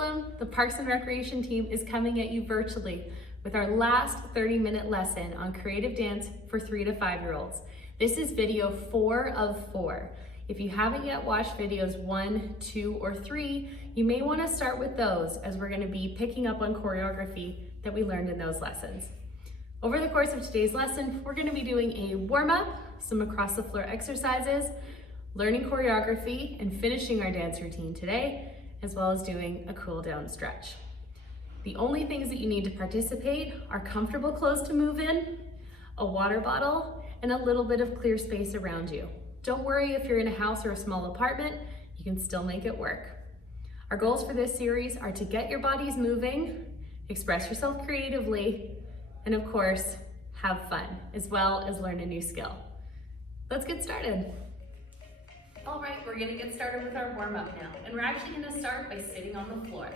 Coquitlam, the Parks and Recreation team is coming at you virtually with our last 30-minute lesson on creative dance for 3 to 5-year-olds. This is video 4 of 4. If you haven't yet watched videos 1, 2, or 3, you may want to start with those as we're going to be picking up on choreography that we learned in those lessons. Over the course of today's lesson, we're going to be doing a warm-up, some across the floor exercises, learning choreography, and finishing our dance routine today, as well as doing a cool down stretch. The only things that you need to participate are comfortable clothes to move in, a water bottle, and a little bit of clear space around you. Don't worry if you're in a house or a small apartment, you can still make it work. Our goals for this series are to get your bodies moving, express yourself creatively, and of course, have fun, as well as learn a new skill. Let's get started. All right, we're gonna get started with our warm-up now, and we're actually gonna start by sitting on the floor.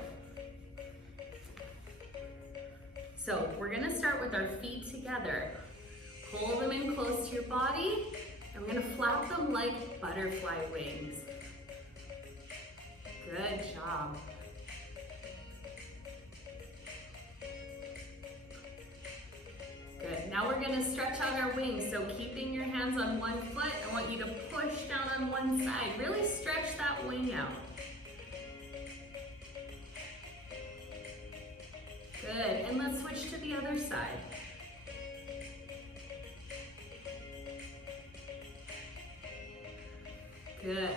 So we're gonna start with our feet together. Pull them in close to your body, and we're gonna flap them like butterfly wings. Good job. Good. Now we're going to stretch out our wings. So keeping your hands on one foot, I want you to push down on one side. Really stretch that wing out. Good. And let's switch to the other side. Good.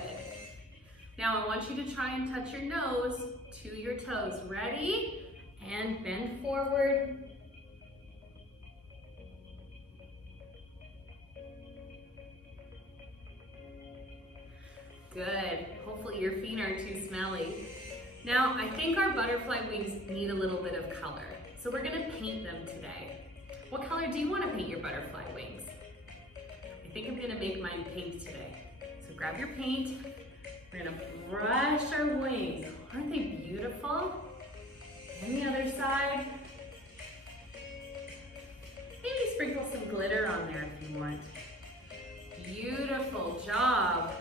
Now I want you to try and touch your nose to your toes. Ready? And bend forward. Good. Hopefully your feet aren't too smelly. Now, I think our butterfly wings need a little bit of color. So we're gonna paint them today. What color do you want to paint your butterfly wings? I think I'm gonna make mine pink today. So grab your paint. We're gonna brush our wings. Aren't they beautiful? And the other side. Maybe sprinkle some glitter on there if you want. Beautiful job.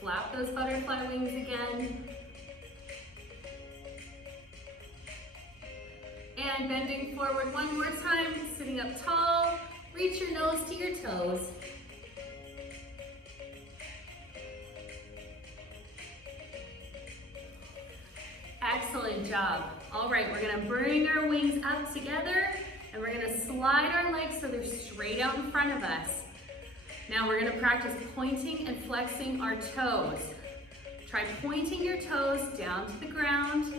Flap those butterfly wings again. And bending forward one more time, sitting up tall. Reach your nose to your toes. Excellent job. All right, we're gonna bring our wings up together and we're gonna slide our legs so they're straight out in front of us. Now we're gonna practice pointing and flexing our toes. Try pointing your toes down to the ground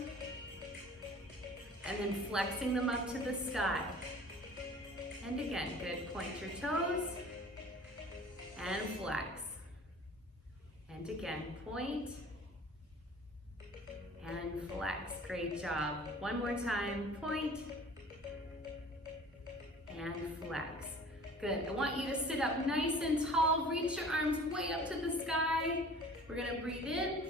and then flexing them up to the sky. And again, good. Point your toes and flex. And again, point and flex. Great job. One more time, point and flex. Good. I want you to sit up nice and tall. Reach your arms way up to the sky. We're gonna breathe in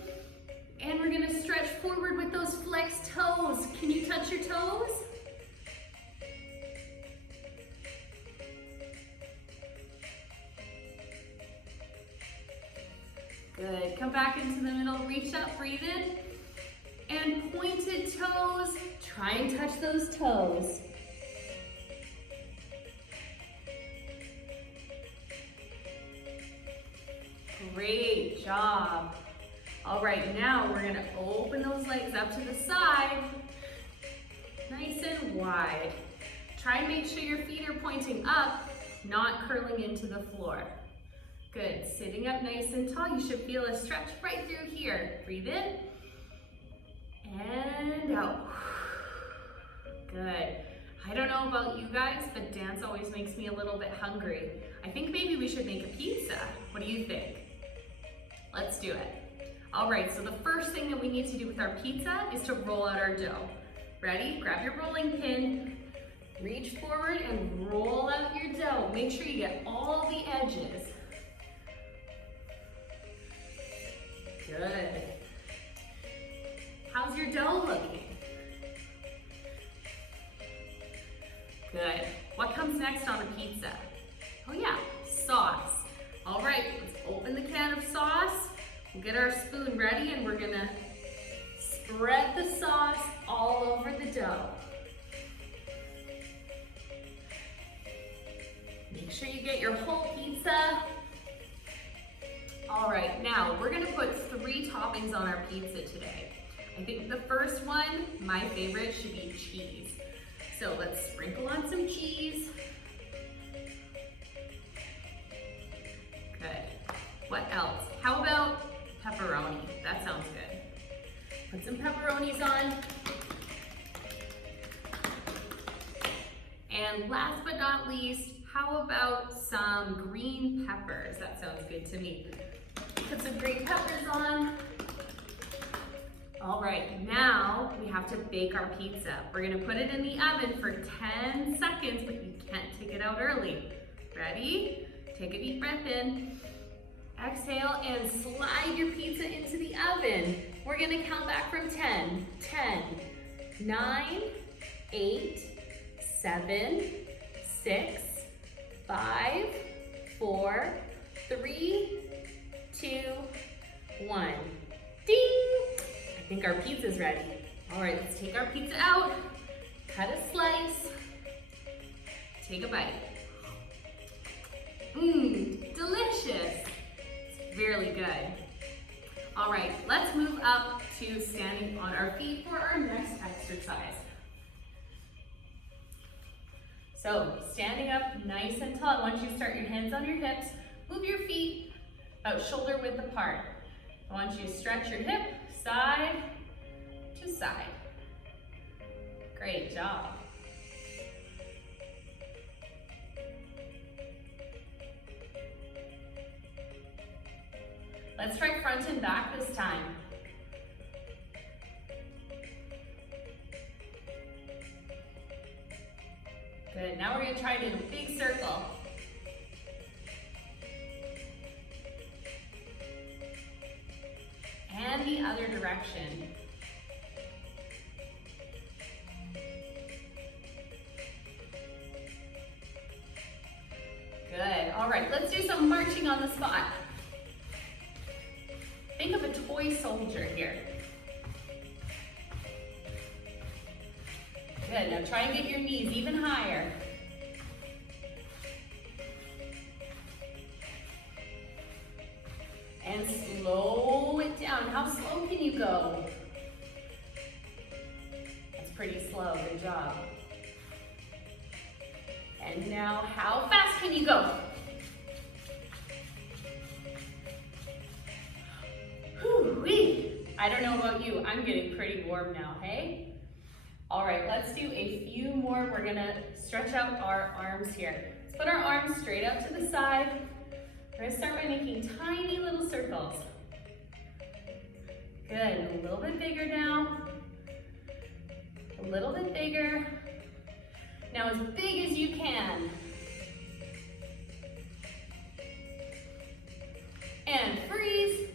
and we're gonna stretch forward with those flexed toes. Can you touch your toes? Good. Come back into the middle. Reach up, breathe in. And pointed toes. Try and touch those toes. Great job. All right, now we're gonna open those legs up to the side, nice and wide. Try and make sure your feet are pointing up, not curling into the floor. Good, sitting up nice and tall. You should feel a stretch right through here. Breathe in and out. Good. I don't know about you guys, but dance always makes me a little bit hungry. I think maybe we should make a pizza. What do you think? Let's do it. All right, so the first thing that we need to do with our pizza is to roll out our dough. Ready? Grab your rolling pin, reach forward and roll out your dough. Make sure you get all the edges. Good. How's your dough looking? Good. What comes next on a pizza? Oh yeah, sauce. All right, let's open the can of sauce. We'll get our spoon ready and we're gonna Spread the sauce all over the dough. Make sure you get your whole pizza. All right, now we're gonna put 3 toppings on our pizza today. I think the first one, my favorite, should be cheese. So let's sprinkle on some cheese. Good. What else? How about pepperoni? That sounds good. Put some pepperonis on. And last but not least, how about some green peppers? That sounds good to me. Put some green peppers on. All right, now we have to bake our pizza. We're gonna put it in the oven for 10 seconds, but you can't take it out early. Ready? Take a deep breath in. Exhale and slide your pizza into the oven. We're gonna count back from 10. 10, 9, 8, 7, 6, 5, 4, 3, 2, 1. Ding! I think our pizza's ready. All right, let's take our pizza out, cut a slice, take a bite. Mmm, delicious. It's really good. All right, let's move up to standing on our feet for our next exercise. So, standing up nice and tall. Once you start your hands on your hips, move your feet about shoulder width apart. I want you to stretch your hip side to side. Great job. Let's try front and back this time. Good, now we're gonna try it in a big circle. And the other direction. Good, all right, let's do some marching on the spot. Think of a toy soldier here. Good, now try and get your knees even higher. And slow it down. How slow can you go? That's pretty slow, good job. And now, how fast can you go? Whew-wee. I don't know about you, I'm getting pretty warm now, hey? All right, let's do a few more. We're gonna stretch out our arms here. Let's put our arms straight out to the side. We're gonna start by making tiny little circles. Good, a little bit bigger now. A little bit bigger. Now as big as you can. And freeze.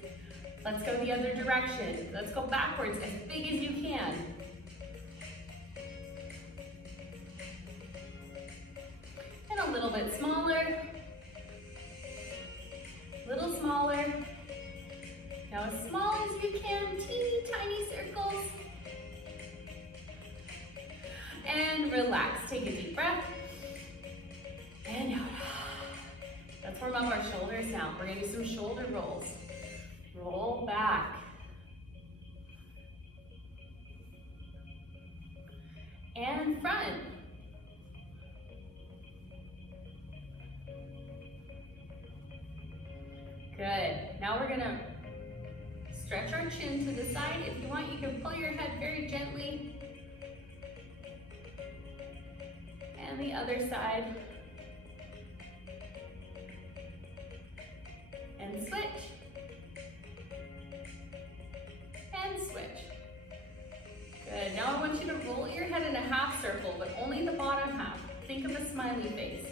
Let's go the other direction. Let's go backwards as big as you can. And a little bit smaller. Little smaller. Now as small as you can, teeny tiny circles. And relax, take a deep breath. And out. Let's warm up our shoulders now. We're gonna do some shoulder rolls. Roll back. And front. Good. Now we're gonna stretch our chin to the side. If you want, you can pull your head very gently. And the other side. And switch. And switch. Good. Now I want you to roll your head in a half circle, but only the bottom half. Think of a smiley face.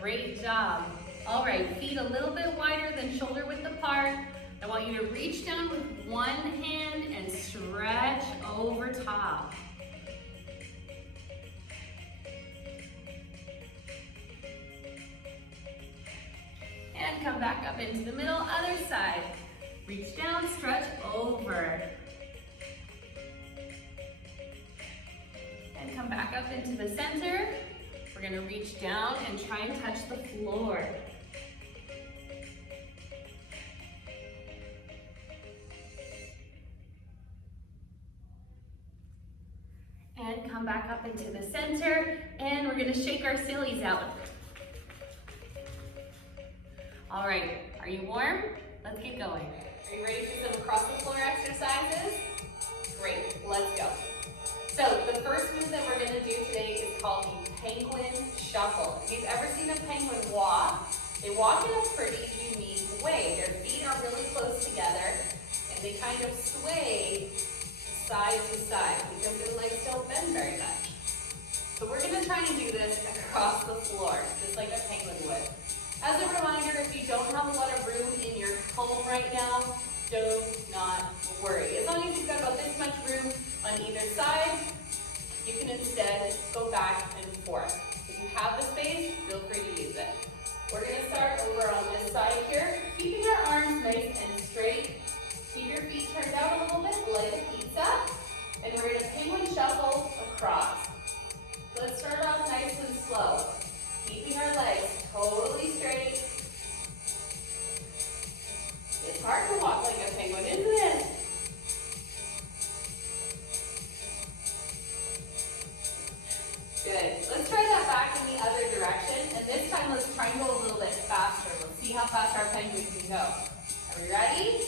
Great job. All right, feet a little bit wider than shoulder width apart. I want you to reach down with one hand and stretch over top. up into the middle, other side. Reach down, stretch over. And come back up into the center. We're gonna reach down and try and touch the floor. And come back up into the center, and we're gonna shake our sillies out. All right, are you warm? Let's get going. Are you ready for some across the floor exercises? Great, let's go. So the first move that we're gonna do today is called the penguin shuffle. If you've ever seen a penguin walk, they walk in a pretty unique way. Their feet are really close together, and they kind of sway side to side because their legs don't bend very much. So we're gonna try and do this across the floor, just like a penguin would. As a reminder, if you don't have a lot of room in your home right now, do not worry. As long as you've got about this much room on either side, you can instead go back and forth. If you have the space, feel free to use it. We're gonna start over on this side here, keeping our arms nice and straight. Keep your feet turned out a little bit like a pizza, and we're gonna penguin shuffle across. Let's start off nice and slow, keeping our legs totally straight. It's hard to walk like a penguin, isn't it? Good. Let's try that back in the other direction, and this time let's try and go a little bit faster. Let's see how fast our penguin can go. Are we ready?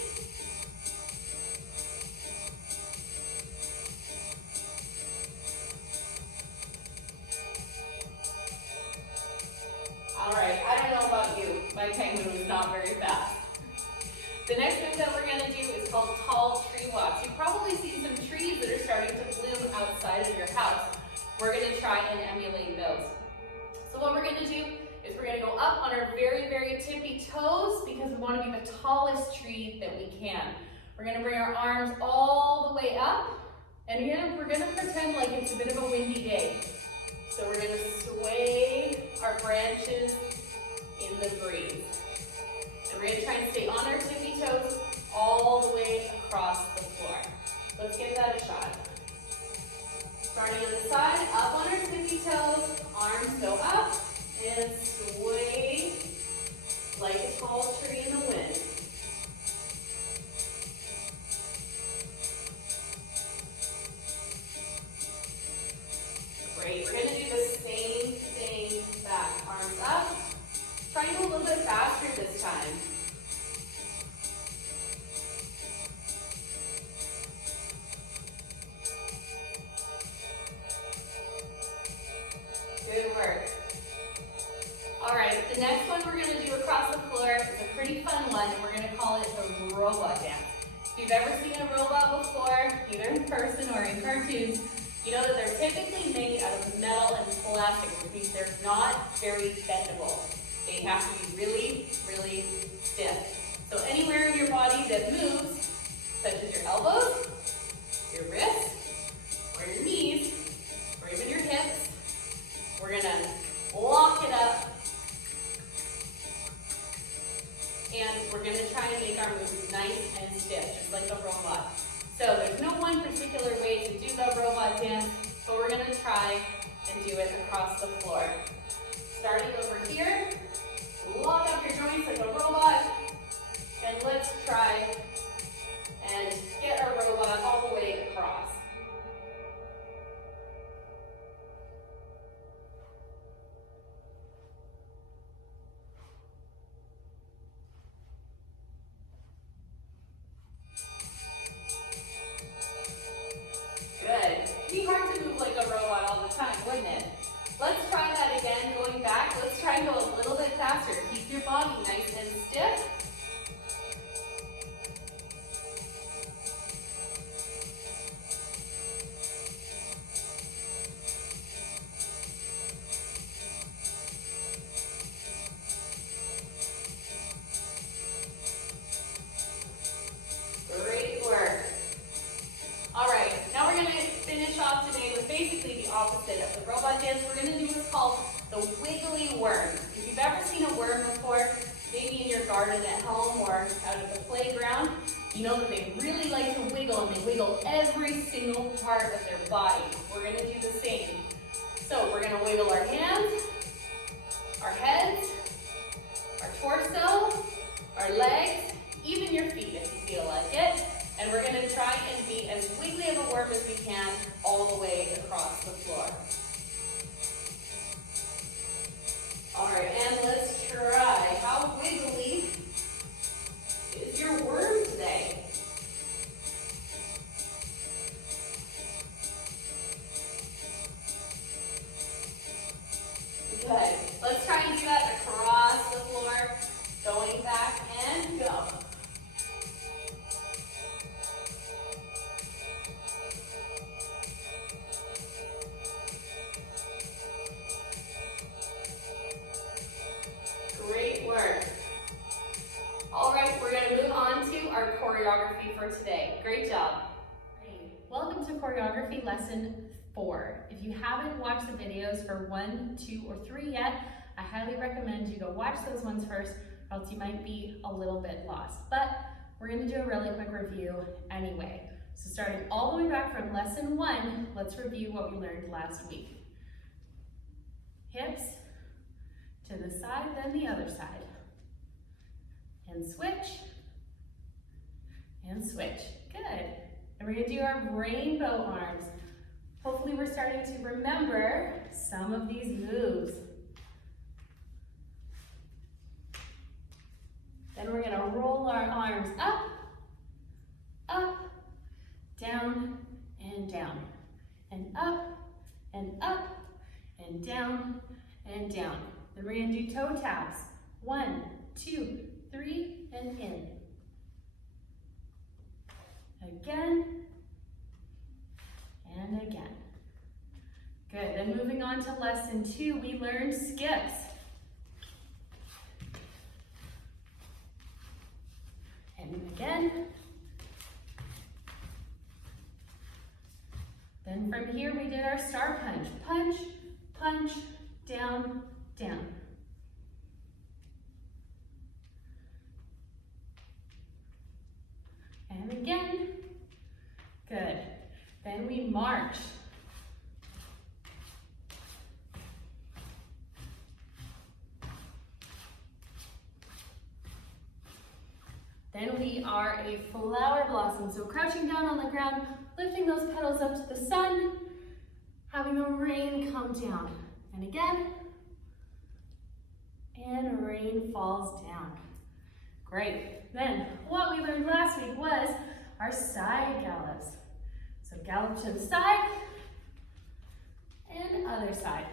All right, I don't know about you. My penguin was not very fast. The next move that we're gonna do is called tall tree walks. You've probably seen some trees that are starting to bloom outside of your house. We're gonna try and emulate those. So what we're gonna do is we're gonna go up on our very, very tippy toes because we wanna be the tallest tree that we can. We're gonna bring our arms all the way up, and again, we're gonna pretend like it's a bit of a windy day. So we're gonna sway our branches in the breeze. And we're gonna try and stay on our tippy toes all the way across the floor. Let's give that a shot. Starting on the side, up on our tippy toes, arms go up, and sway like a tall tree in the wind. Great, we're gonna do the same thing back. Arms up. Try and go a little bit faster this time. Good work. All right, the next one we're gonna do across the floor is a pretty fun one, and we're gonna call it the robot dance. If you've ever seen a robot before, either in person or in cartoons, you know that they're typically made out of metal and plastic, which means they're not very bendable. They have to be really, really stiff. So anywhere in your body that moves, such as your elbows, your wrists, or your knees, or even your hips, we're gonna lock it up, and we're gonna try and make our moves nice and stiff, just like a robot. So there's no one particular way to do the robot dance, but we're gonna try and do it across the floor. Starting over here, lock up your joints like a robot, and let's try and get our robot all the way across. Good. It'd be hard to move like a robot all the time, wouldn't it? Let's try that again, going back. Let's try and go a little bit faster. Keep your body nice and stiff. Great work. All right, now we're gonna finish off today with basically the opposite of the robot dance. We're gonna do what's called the wiggly worm. If you've ever seen a worm before, maybe in your garden at home or out at the playground, you know that they really like to wiggle, and they wiggle every single part of their body. We're going to do the same. So we're going to wiggle our hands, our heads, our torso, our legs, even your feet if you feel like it. And we're going to try and be as wiggly of a worm as we can all the way across the floor. All right, and let's try. How wiggly is your worm today? Good. Let's try and do that across the floor, going back and go. Great work. All right, we're going to move on to our choreography for today. Great job. Welcome to choreography lesson 4. If you haven't watched the videos for 1, 2, or 3 yet, I highly recommend you go watch those ones first, or else you might be a little bit lost. But we're going to do a really quick review anyway. So starting all the way back from lesson 1, let's review what we learned last week. Hips to the side, then the other side. And switch. And switch. Good. And we're going to do our rainbow arms. Hopefully we're starting to remember some of these moves. Then we're going to roll our arms up, up, down, and down. And up, and up, and down, and down. Then we're going to do toe taps. 1, 2, 3, and in. Again, and again. Good, then moving on to lesson 2, we learned skips. And again. Then from here we did our star punch. Punch, punch, down, down. And again. Good. Then we march. Then we are a flower blossom. So crouching down on the ground, lifting those petals up to the sun, having the rain come down. And again. And rain falls down. Great. Then what we learned last week was our side gallops. So gallop to the side and other side.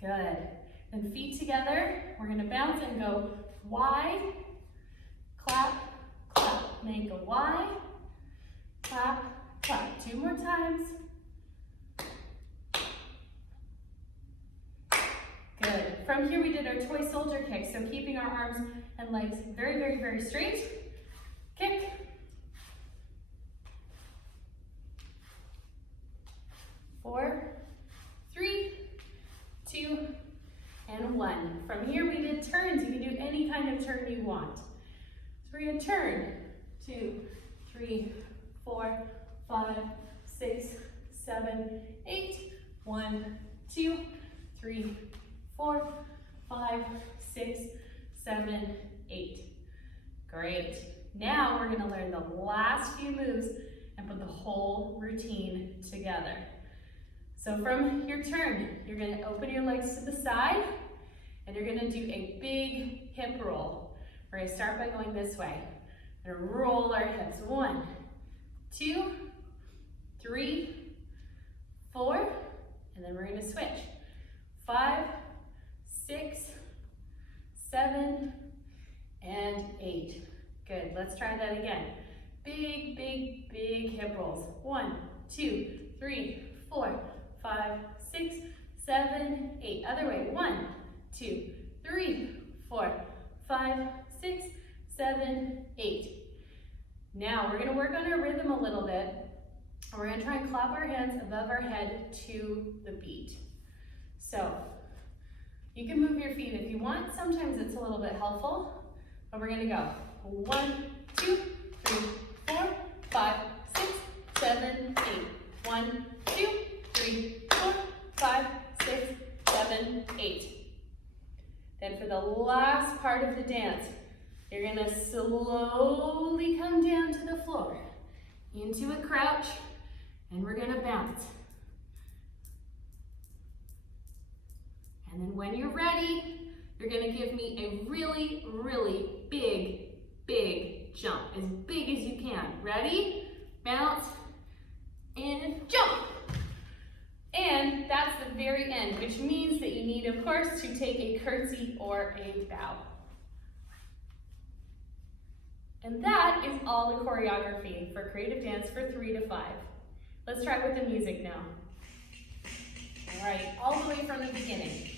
Good. Then feet together. We're going to bounce and go wide, clap, clap. Make a Y, clap, clap. 2 more times. Good. From here we did our toy soldier kick. So keeping our arms and legs very, very, very straight. Kick. Four, 3, 2, and 1. From here we did turns. You can do any kind of turn you want. So we're going to turn. 2, 3, 4, 5, 6, 7, 8. 1, 2, 3, 4, 5, 6, 7, 8. Great. Now we're going to learn the last few moves and put the whole routine together. So from your turn, you're going to open your legs to the side and you're going to do a big hip roll. We're going to start by going this way. We're going to roll our hips. 1, 2, 3, 4, and then we're going to switch. 5, 6, 7, and 8. Good, let's try that again. Big, big, big hip rolls. 1, 2, 3, 4, 5, 6, 7, 8. Other way. 1, 2, 3, 4, 5, 6, 7, 8. Now we're going to work on our rhythm a little bit. And we're gonna try and clap our hands above our head to the beat. So you can move your feet if you want. Sometimes it's a little bit helpful, but we're gonna go 1, 2, 3, 4, 5, 6, 7, 8. 1, 2, 3, 4, 5, 6, 7, 8. Then for the last part of the dance, you're gonna slowly come down to the floor, into a crouch, and we're gonna bounce. And then when you're ready, you're gonna give me a really, really big, big jump, as big as you can. Ready? Bounce, and jump. And that's the very end, which means that you need, of course, to take a curtsy or a bow. And that is all the choreography for creative dance for 3 to 5. Let's try with the music now. All right, all the way from the beginning.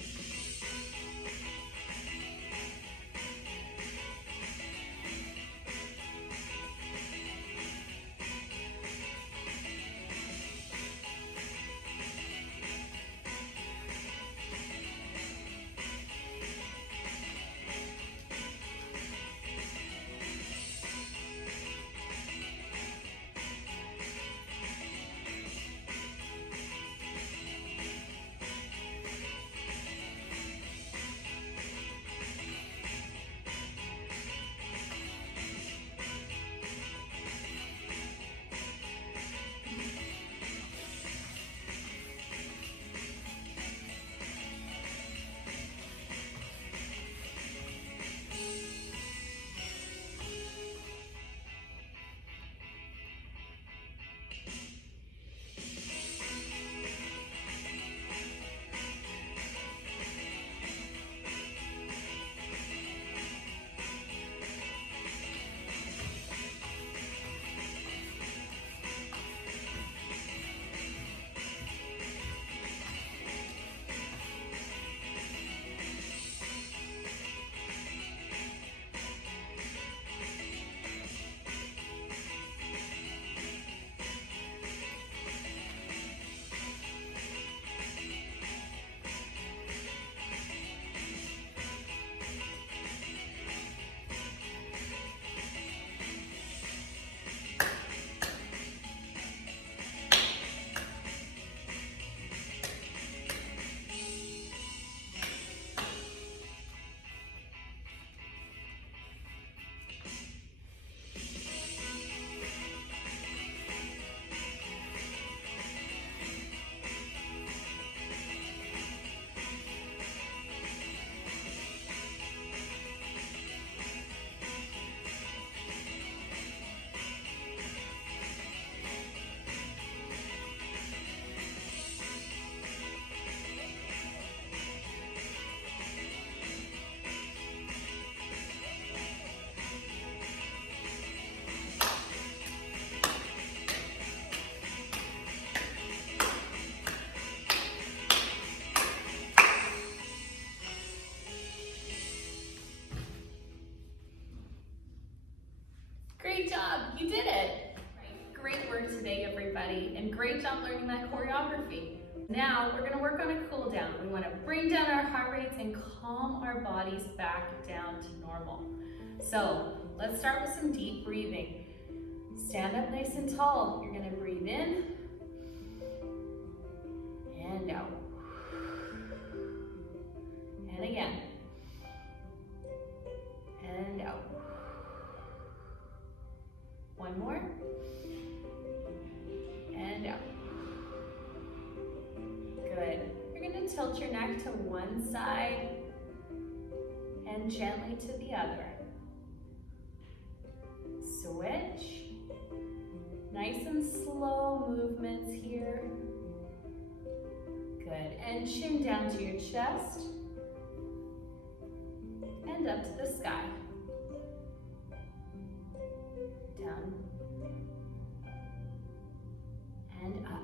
Great job, you did it. Great work today, everybody, and great job learning that choreography. Now we're gonna work on a cool down. We wanna bring down our heart rates and calm our bodies back down to normal. So let's start with some deep breathing. Stand up nice and tall. You're gonna breathe in and out. And again. And out. One more. And out. Good. You're going to tilt your neck to one side and gently to the other. Switch. Nice and slow movements here. Good. And chin down to your chest and up to the sky. Down and up.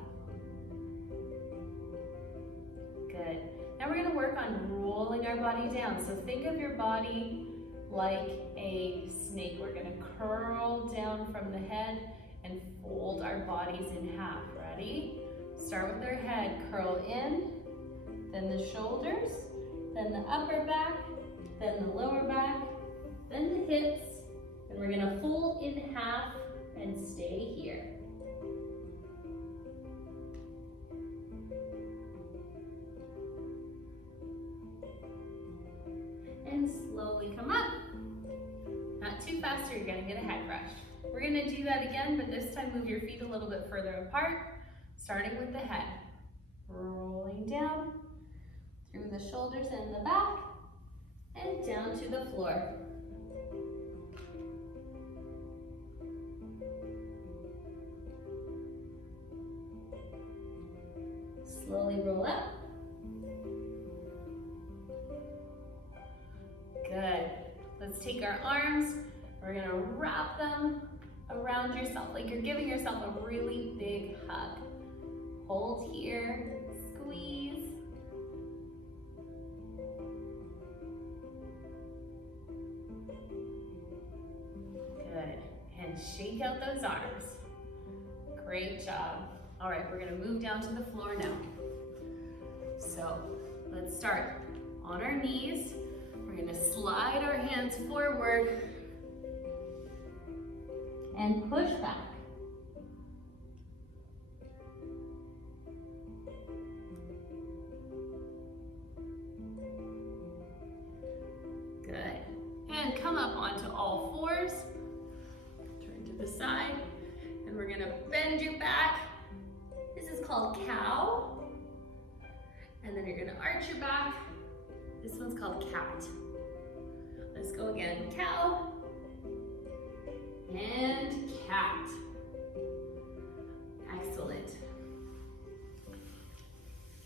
Good. Now we're going to work on rolling our body down. So think of your body like a snake. We're going to curl down from the head and fold our bodies in half. Ready? Start with our head, curl in, then the shoulders, then the upper back, then the lower back, then the hips, and we're gonna fold in half and stay here. And slowly come up. Not too fast or you're gonna get a head rush. We're gonna do that again, but this time move your feet a little bit further apart, starting with the head. Rolling down through the shoulders and the back, and down to the floor. Slowly roll up. Good. Let's take our arms. We're gonna wrap them around yourself like you're giving yourself a really big hug. Hold here, squeeze. Good. And shake out those arms. Great job. All right, we're gonna move down to the floor now. So let's start on our knees. We're gonna slide our hands forward and push back. Good. And come up onto all fours. Turn to the side, and we're gonna bend your back. This is called cow. And then you're gonna arch your back. This one's called cat. Let's go again. Cow and cat. Excellent.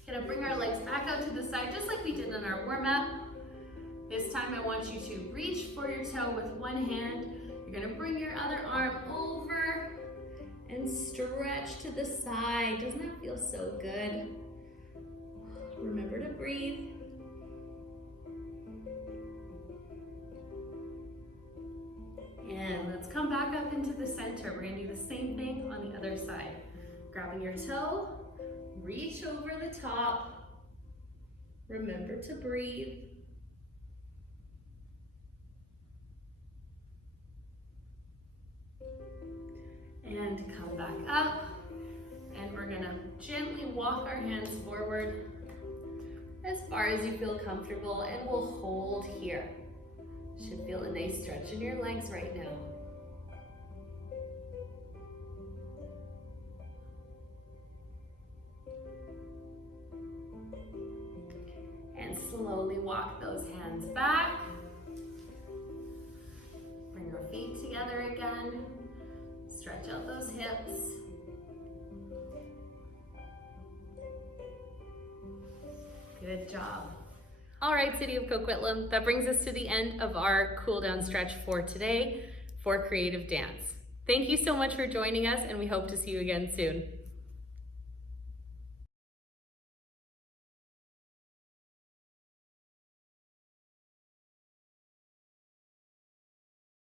Gonna bring our legs back out to the side just like we did in our warm-up. This time I want you to reach for your toe with one hand. You're gonna bring your other arm over and stretch to the side. Doesn't that feel so good? Remember to breathe. And let's come back up into the center. We're gonna do the same thing on the other side. Grabbing your toe, reach over the top. Remember to breathe. And come back up. And we're gonna gently walk our hands forward as far as you feel comfortable, and we'll hold here. Should feel a nice stretch in your legs right now. And slowly walk those hands back. Bring your feet together again. Stretch out those hips. Good job. All right, City of Coquitlam, that brings us to the end of our cool down stretch for today for creative dance. Thank you so much for joining us, and we hope to see you again soon.